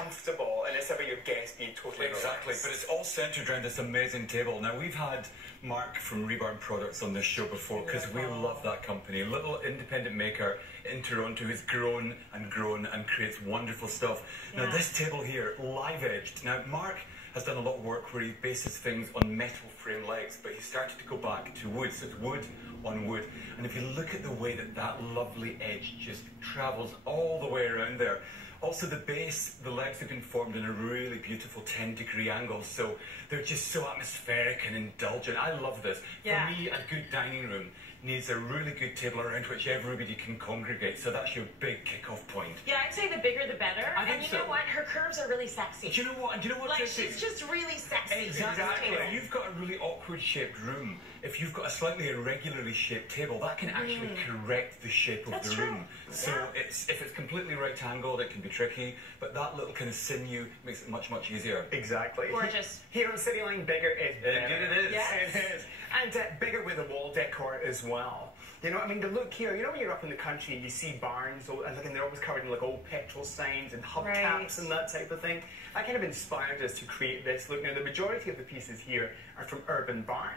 comfortable, and it's about your guests being totally Exactly, relaxed. but it's all centred around this amazing table. Now, we've had Mark from Rebarn Products on this show before because we love that company. A little independent maker in Toronto who's grown and creates wonderful stuff. Now, this table here, live edged. Now, Mark has done a lot of work where he bases things on metal frame legs, but he started to go back to wood, so it's wood on wood. And if you look at the way that that lovely edge just travels all the way around there. Also, the base, the legs have been formed in a really beautiful 10-degree angle, so they're just so atmospheric and indulgent. I love this. For me, a good dining room needs a really good table around which everybody can congregate, so that's your big kick-off point. Yeah, I'd say the bigger the better. And you know what? Her curves are really sexy. Do you know what? Like, she's just really sexy. Exactly. You've got a really awkward shaped room. If you've got a slightly irregularly shaped table, that can actually correct the shape of the room. So if it's completely right angled, it can be tricky, but that little kind of sinew makes it much, much easier. Exactly. Gorgeous. Here on Cityline, bigger is better. Indeed it is. Yes. It is. And bigger with the wall decor as well. You know, I mean, the look here, you know when you're up in the country and you see barns, and they're always covered in like old petrol signs and hubcaps and that type of thing. That kind of inspired us to create this look. Now, the majority of the pieces here are from Urban Barn.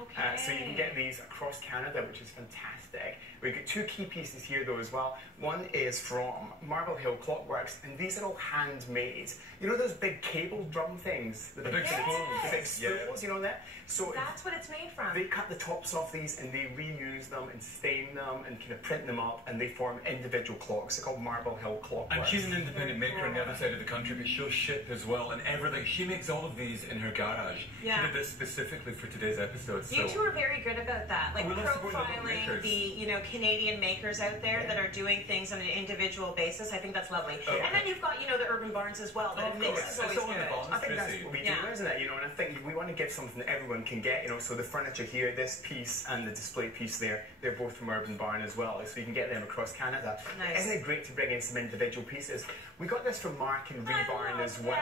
Okay. So you can get these across Canada, which is fantastic. We've got two key pieces here, though, as well. One is from Marble Hill Clockworks, and these are all handmade. You know those big cable drum things? The big spools, you know that? So that's what it's made from. They cut the tops off these, and they reuse them and stain them and kind of print them up, and they form individual clocks. They're called Marble Hill Clockworks. And she's an independent maker on the other side of the country, but she'll ship as well and everything. She makes all of these in her garage. She did this specifically for today's episode. You two are very good about that, like profiling the Canadian makers out there that are doing things on an individual basis. I think that's lovely. And then you've got the Urban Barns as well. That mix is always good. I think that's what we do, isn't it? And I think we want to give something that everyone can get. So the furniture here, this piece and the display piece there, they're both from Urban Barn as well. So you can get them across Canada. Nice. Isn't it great to bring in some individual pieces? We got this from Mark and Rebarn as well.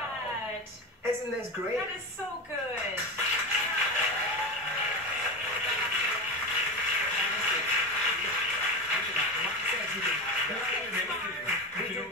Isn't this great? That is so good.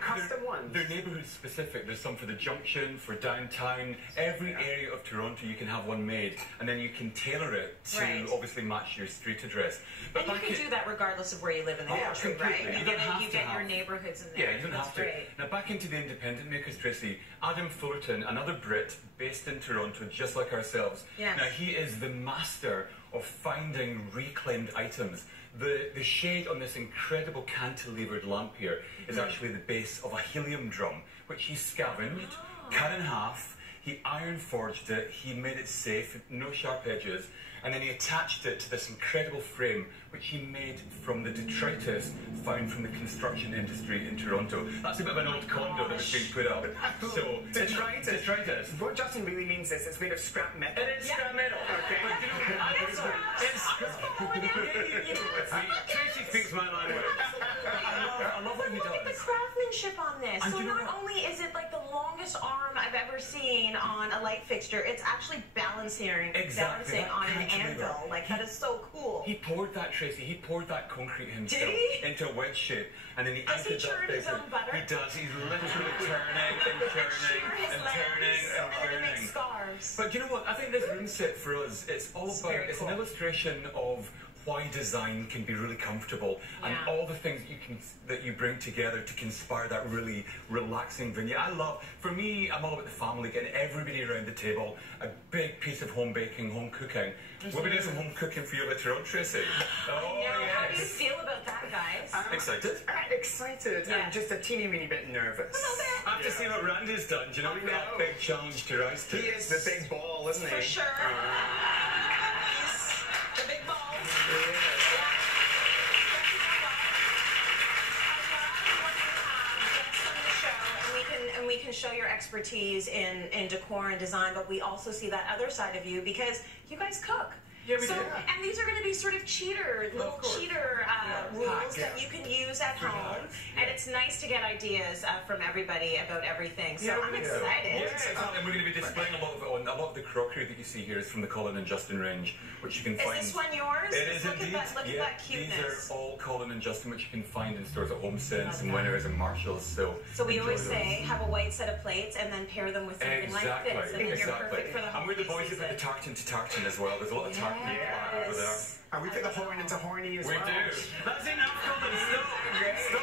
Custom ones. They're neighbourhood specific. There's some for the junction, for downtown. Every area of Toronto you can have one made, and then you can tailor it to obviously match your street address. But you can do that regardless of where you live in the country, right? You get your neighbourhoods in there. Yeah, you don't have to. Now back into the independent makers, Tracy. Adam Fullerton, another Brit based in Toronto, just like ourselves. Yes. Now he is the master of finding reclaimed items. The shade on this incredible cantilevered lamp here is actually the base of a helium drum, which he scavenged, cut in half, he iron forged it, he made it safe, no sharp edges, and then he attached it to this incredible frame, which he made from the detritus found from the construction industry in Toronto. That's a bit of an old condo that's been put up. So, detritus. What Justin really means is it's made of scrap metal. It is scrap metal. Okay. Tracy speaks my language. I love what he does. Look at the craftsmanship on this. And so not only is it like the longest arm I've ever seen on a light fixture, it's actually balancing on an anvil. Like, that is so cool. He poured that, Tracy. He poured that concrete himself into a wedge shape, and then he does he churn his own butter? He does. He's literally turning and turning and turning and turning. Scarves. But you know what? I think this room set for us, it's all about. It's an illustration of why design can be really comfortable and all the things that you bring together to conspire that really relaxing vignette. For me, I'm all about the family, getting everybody around the table, a big piece of home baking, home cooking. We'll be doing some home cooking for you later on, Tracy. How do you feel about that, guys? Excited? Excited and just a teeny weeny bit nervous. After seeing what Randy's done, do you know that big challenge to rise to? He is the big ball, isn't he? For sure. He's the big ball. We can show your expertise in decor and design, but we also see that other side of you because you guys cook. Yeah, we do. And these are going to be sort of little cheater rules that you can use at home. And it's nice to get ideas from everybody about everything. So I'm excited. Yeah, exactly. And we're going to be displaying a lot of the crockery that you see here is from the Colin and Justin range, which you can find. Is this one yours? It is look indeed. Look at that cuteness. These are all Colin and Justin, which you can find in stores at Homesense and Winners and Marshalls. So we always say, have a white set of plates and then pair them with something like this. And then you're perfect for the holiday And we're the boys who season. put the tartan to tartan as well. There's a lot of tartan over there. And we put the horn into horny as well. We do. That's enough, Colin. Stop.